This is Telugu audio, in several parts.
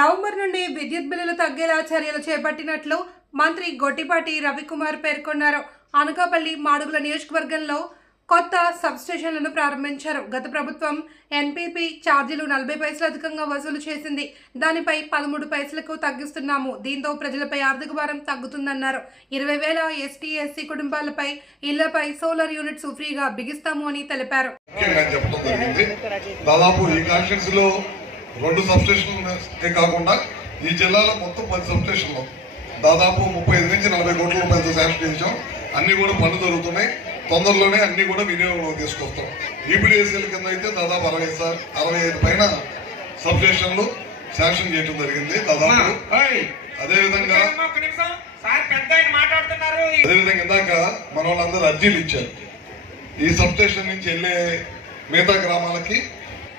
నవంబర్ నుండి విద్యుత్ బిల్లులు తగ్గేలా చర్యలు చేపట్టినట్లు మంత్రి గొట్టిపాటి రవికుమార్ పేర్కొన్నారు అనకాపల్లి మాడుగుల నియోజకవర్గంలో కొత్త సబ్స్టేషన్లను ప్రారంభించారు గత ప్రభుత్వం ఎన్పీపీ ఛార్జీలు నలభై పైసలు అధికంగా వసూలు చేసింది దానిపై పదమూడు పైసలకు తగ్గిస్తున్నాము దీంతో ప్రజలపై ఆర్థిక భారం తగ్గుతుందన్నారు ఇరవై వేల ఎస్టీ ఎస్సీ కుటుంబాలపై ఇళ్లపై సోలార్ యూనిట్స్ ఫ్రీగా బిగిస్తాము అని తెలిపారు రెండు సబ్స్టేషన్లే కాకుండా ఈ జిల్లాలో మొత్తం పది సబ్స్టేషన్లు దాదాపు ముప్పై ఐదు నుంచి నలభై కోట్ల రూపాయలతో శాంక్షన్ చేసాం అన్నీ కూడా పనులు జరుగుతున్నాయి తొందరలోనే అన్నీ కూడా వినియోగంలోకి తీసుకొస్తాం ఈపీడీఎస్ఎల్ కింద అయితే దాదాపు అరవై సార్ అరవై ఐదు పైన సబ్స్టేషన్లు శాంక్షన్ చేయడం జరిగింది దాదాపు అదేవిధంగా అదేవిధంగా ఇందాక మన వాళ్ళందరూ అర్జీలు ఇచ్చారు ఈ సబ్స్టేషన్ నుంచి వెళ్ళే మిగతా గ్రామాలకి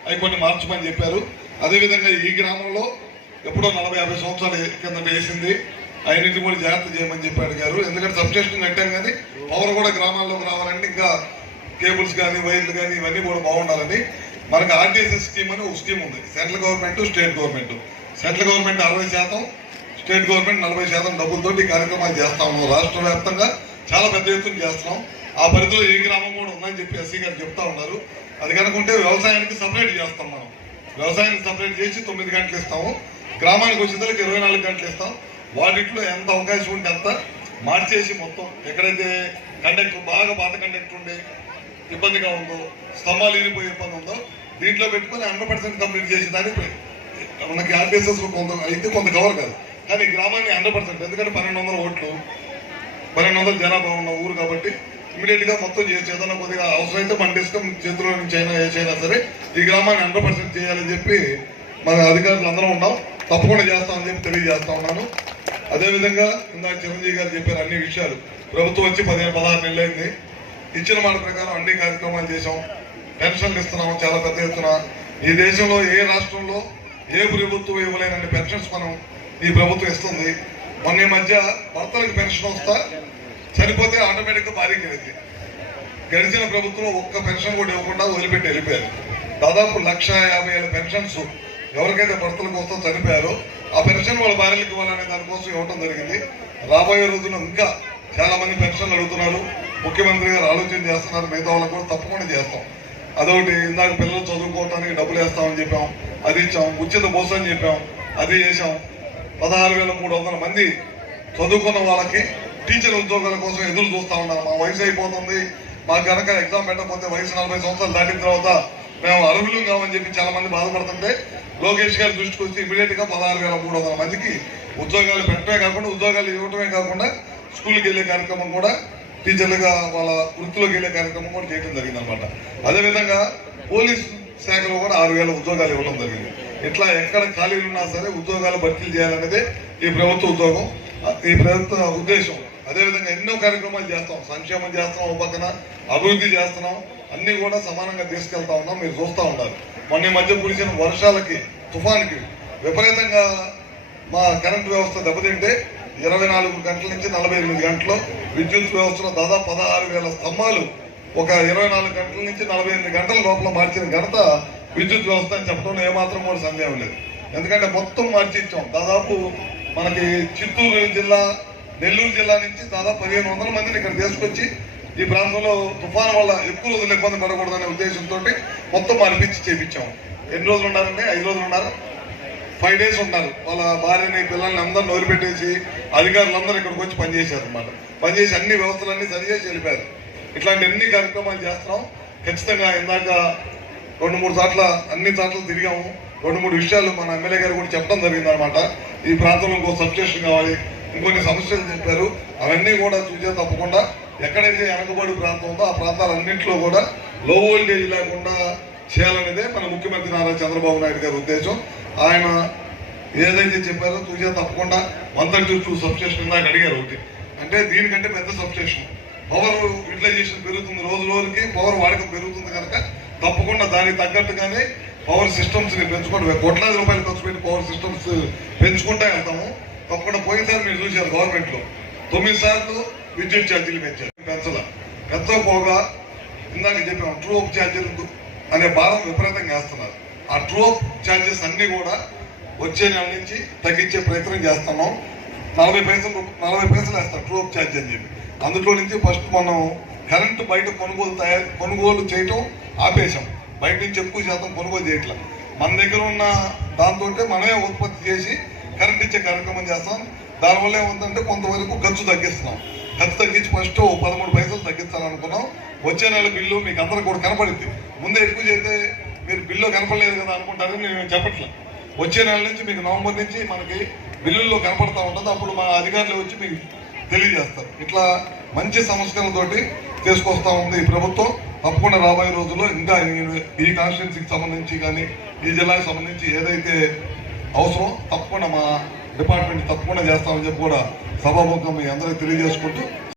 అవి కొన్ని మార్చమని చెప్పారు అదేవిధంగా ఈ గ్రామంలో ఎప్పుడో నలభై యాభై సంవత్సరాల కింద వేసింది ఇంటి కూడా జాగ్రత్త చేయమని చెప్పి అడిగారు ఎందుకంటే సబ్స్టేషన్ కట్టాం కానీ పవర్ కూడా గ్రామాల్లోకి రావాలంటే ఇంకా కేబుల్స్ కానీ వైర్లు కానీ ఇవన్నీ కూడా బాగుండాలని మనకు ఆర్టీసీ స్కీమ్ అని ఒక స్కీమ్ ఉంది central government state government central government అరవై శాతం స్టేట్ గవర్నమెంట్ నలభై శాతం డబ్బులతో ఈ కార్యక్రమాలు చేస్తా ఉన్నాం రాష్ట్ర వ్యాప్తంగా చాలా పెద్ద ఎత్తున చేస్తున్నాం ఆ పరిధిలో ఏ గ్రామం కూడా ఉందని చెప్పి ఎస్సీ గారు చెప్తా ఉన్నారు అది కనుకుంటే వ్యవసాయానికి సపరేట్ చేస్తాం మనం వ్యవసాయం సపరేట్ చేసి తొమ్మిది గంటలు ఇస్తాము గ్రామానికి వచ్చేసరికి ఇరవై నాలుగు గంటలు ఇస్తాం వాటిట్లో ఎంత అవకాశం ఉంటే అంత మార్చేసి మొత్తం ఎక్కడైతే కండక్టర్ బాగా పాత కండక్టర్ ఉండే ఇబ్బందిగా ఉందో స్తంభాలు ఇరిగిపోయే ఇబ్బంది ఉందో దీంట్లో పెట్టుకొని హండ్రెడ్ పర్సెంట్ కంప్లీట్ చేసేదానికి మనకి ఆర్టీసెస్ కొంత అయితే కొంత కవర్ కాదు కానీ గ్రామాన్ని హండ్రెడ్ పర్సెంట్ ఎందుకంటే పన్నెండు ఓట్లు పన్నెండు వందల జనాభా ఉన్న ఊరు కాబట్టి ఇమీడియట్ గా మొత్తం చేద్దాం కొద్దిగా అవసరమైతే మన డిస్కమ్ చేతిలో నుంచి అయినా చేసినా సరే ఈ గ్రామాన్ని హండ్రెడ్ పర్సెంట్ చేయాలని చెప్పి మన అధికారులు అందరం ఉన్నాం తప్పకుండా చేస్తామని చెప్పి తెలియజేస్తా ఉన్నాను అదేవిధంగా ఇందాక చిరంజీవి గారు చెప్పారు అన్ని విషయాలు ప్రభుత్వం వచ్చి పదిహేను పదహారు నెలలైంది ఇచ్చిన మాట ప్రకారం అన్ని కార్యక్రమాలు చేసాం పెన్షన్లు ఇస్తున్నాము చాలా పెద్ద ఎత్తున ఈ దేశంలో ఏ రాష్ట్రంలో ఏ ప్రభుత్వం ఇవ్వలేనన్ని పెన్షన్స్ మనం ఈ ప్రభుత్వం ఇస్తుంది మొన్న ఈ మధ్య భర్తలకు పెన్షన్ వస్తా చనిపోతే ఆటోమేటిక్గా భారీగా వెళ్ళింది గడిచిన ప్రభుత్వం ఒక్క పెన్షన్ కూడా ఇవ్వకుండా వదిలిపెట్టి వెళ్ళిపోయారు దాదాపు లక్ష యాభై ఏళ్ళ పెన్షన్స్ ఎవరికైతే భర్తల కోసం చనిపోయారో ఆ పెన్షన్ వాళ్ళ భార్యలకు ఇవ్వాలనే దానికోసం ఇవ్వడం జరిగింది రాబోయే రోజున ఇంకా చాలా మంది పెన్షన్లు అడుగుతున్నారు ముఖ్యమంత్రి గారు ఆలోచన చేస్తున్నారు మిగతా వాళ్ళకు కూడా తప్పకుండా చేస్తాం అదొకటి ఇందాక పిల్లలు చదువుకోవటానికి డబ్బులు వేస్తామని చెప్పాం అది ఇచ్చాం ఉచిత బోసని చెప్పాం అది చేసాం పదహారు వేల మూడు వందల మంది చదువుకున్న వాళ్ళకి టీచర్ ఉద్యోగాల కోసం ఎదురు చూస్తూ ఉన్నారు మా వయసు అయిపోతుంది మాకు కనుక ఎగ్జామ్ పెట్టకపోతే వయసు నలభై సంవత్సరాలు దాటిన తర్వాత మేము అర్హులు కావని చెప్పి చాలా మంది బాధపడుతుంటే లోకేష్ గారి దృష్టికి వస్తే ఇమీడియట్ గా పదహారు వేల మూడు వందల మందికి ఉద్యోగాలు పెట్టడమే కాకుండా ఉద్యోగాలు ఇవ్వటమే కాకుండా స్కూల్కి వెళ్ళే కార్యక్రమం కూడా టీచర్లుగా వాళ్ళ వృత్తిలోకి వెళ్ళే కార్యక్రమం కూడా చేయడం జరిగింది అనమాట అదేవిధంగా పోలీస్ శాఖలో కూడా ఆరు వేల ఉద్యోగాలు ఇవ్వడం జరిగింది ఇట్లా ఎక్కడ ఖాళీలు ఉన్నా సరే ఉద్యోగాలు భర్తీలు చేయాలనేదే ఈ ప్రభుత్వ ఉద్యోగం ఈ ప్రభుత్వ ఉద్దేశం అదేవిధంగా ఎన్నో కార్యక్రమాలు చేస్తాం సంక్షేమం చేస్తాం ఒక పక్కన అభివృద్ధి చేస్తున్నాం అన్నీ కూడా సమానంగా తీసుకెళ్తా ఉన్నాం మీరు చూస్తూ ఉన్నారు మొన్న మధ్య కురిసిన వర్షాలకి తుఫాన్కి విపరీతంగా మా కరెంటు వ్యవస్థ దెబ్బతింటే ఇరవై నాలుగు గంటల నుంచి నలభై ఎనిమిది గంటలు విద్యుత్ వ్యవస్థలో దాదాపు పదహారు వేల స్తంభాలు ఒక ఇరవై నాలుగు గంటల నుంచి నలభై ఎనిమిది గంటల లోపల మార్చిన ఘనత విద్యుత్ వ్యవస్థ అని చెప్పడం ఏమాత్రం కూడా సందేహం లేదు ఎందుకంటే మొత్తం మార్చి ఇచ్చాం దాదాపు మనకి చిత్తూరు జిల్లా నెల్లూరు జిల్లా నుంచి దాదాపు పదిహేను వందల మందిని ఇక్కడ తీసుకొచ్చి ఈ ప్రాంతంలో తుఫాను వల్ల ఎక్కువ రోజులు ఇబ్బంది పడకూడదనే ఉద్దేశంతో మొత్తం అనిపించి చేపించాము ఎన్ని రోజులు ఉన్నారండి ఐదు రోజులు ఉన్నారు ఫైవ్ డేస్ ఉన్నారు వాళ్ళ భార్యని పిల్లల్ని అందరూ నోరు పెట్టేసి అధికారులందరూ ఇక్కడికి వచ్చి పనిచేశారు అనమాట పనిచేసి అన్ని వ్యవస్థలన్నీ సరిచేసి వెళ్ళిపోయారు ఇట్లాంటి అన్ని కార్యక్రమాలు చేస్తున్నాం ఖచ్చితంగా ఇందాక రెండు మూడు చోట్ల అన్ని చోట్ల తిరిగాము రెండు మూడు విషయాలు మన ఎమ్మెల్యే గారు కూడా చెప్పడం జరిగిందనమాట ఈ ప్రాంతంలో ఇంకో సబ్స్టేషన్ కావాలి ఇంకొన్ని సమస్యలు చెప్పారు అవన్నీ కూడా చూసే తప్పకుండా ఎక్కడైతే వెనకబడి ప్రాంతం ఉందో ఆ ప్రాంతాలన్నింటిలో కూడా లో వోల్టేజ్ లేకుండా చేయాలనేదే మన ముఖ్యమంత్రి నారా చంద్రబాబు నాయుడు గారి ఉద్దేశం ఆయన ఏదైతే చెప్పారో చూసే తప్పకుండా వంద టూ సబ్స్టేషన్ దాకా అడిగారు ఒకటి అంటే దీనికంటే పెద్ద సబ్స్టేషన్ పవర్ యూటిలైజేషన్ పెరుగుతుంది రోజు రోజుకి పవర్ వాడకం పెరుగుతుంది కనుక తప్పకుండా దానికి తగ్గట్టుగానే పవర్ సిస్టమ్స్ని పెంచుకుంటూ కోట్లాది రూపాయలు ఖర్చు పెట్టి పవర్ సిస్టమ్స్ పెంచుకుంటా వెళ్తాము తప్పకుండా పోయినసారి మీరు చూశారు గవర్నమెంట్లో తొమ్మిది సార్లు విద్యుత్ ఛార్జీలు పెంచారు పెద్ద పెంచకపోగా ఇందాక చెప్పాము ట్రూ అప్ ఛార్జీలు అనే భారం విపరీతంగా వేస్తున్నారు ఆ ట్రూ అప్ ఛార్జెస్ అన్నీ కూడా వచ్చే నెల నుంచి తగ్గించే ప్రయత్నం చేస్తున్నాం నలభై పైసలు నలభై పైసలు వేస్తారు ట్రూ అప్ ఛార్జీ అని చెప్పి అందులో నుంచి ఫస్ట్ మనం కరెంటు బయట కొనుగోలు తయారు కొనుగోలు చేయటం ఆపేశాం బయట నుంచి ఎక్కువ శాతం కొనుగోలు చేయట్లా మన దగ్గర ఉన్న దాంతో మనమే ఉత్పత్తి చేసి కరెంట్ ఇచ్చే కార్యక్రమం చేస్తాం దానివల్ల ఏమవుతుందంటే కొంతవరకు ఖర్చు తగ్గిస్తున్నాం ఖర్చు తగ్గించి ఫస్ట్ పదమూడు పైసలు తగ్గించాలనుకున్నాం వచ్చే నెల బిల్లు మీకు అందరు కూడా కనపడింది ముందే ఎక్కువ చేస్తే మీరు బిల్లు కనపడలేదు కదా అనుకుంటారు నేను చెప్పట్లే వచ్చే నెల నుంచి మీకు నవంబర్ నుంచి మనకి బిల్లుల్లో కనపడతా ఉంటుంది అప్పుడు మా అధికారులు వచ్చి మీకు తెలియజేస్తారు ఇట్లా మంచి సంస్కరణతోటి తీసుకొస్తా ఉంది ఈ ప్రభుత్వం తప్పకుండా రాబోయే రోజుల్లో ఇంకా ఈ కాన్స్టిట్యున్సీకి సంబంధించి కానీ ఈ జిల్లాకి సంబంధించి ఏదైతే అవసరం తప్పకుండా మా డిపార్ట్మెంట్ తప్పకుండా చేస్తామని చెప్పి కూడా సభాముఖం మీ అందరికీ తెలియజేసుకుంటూ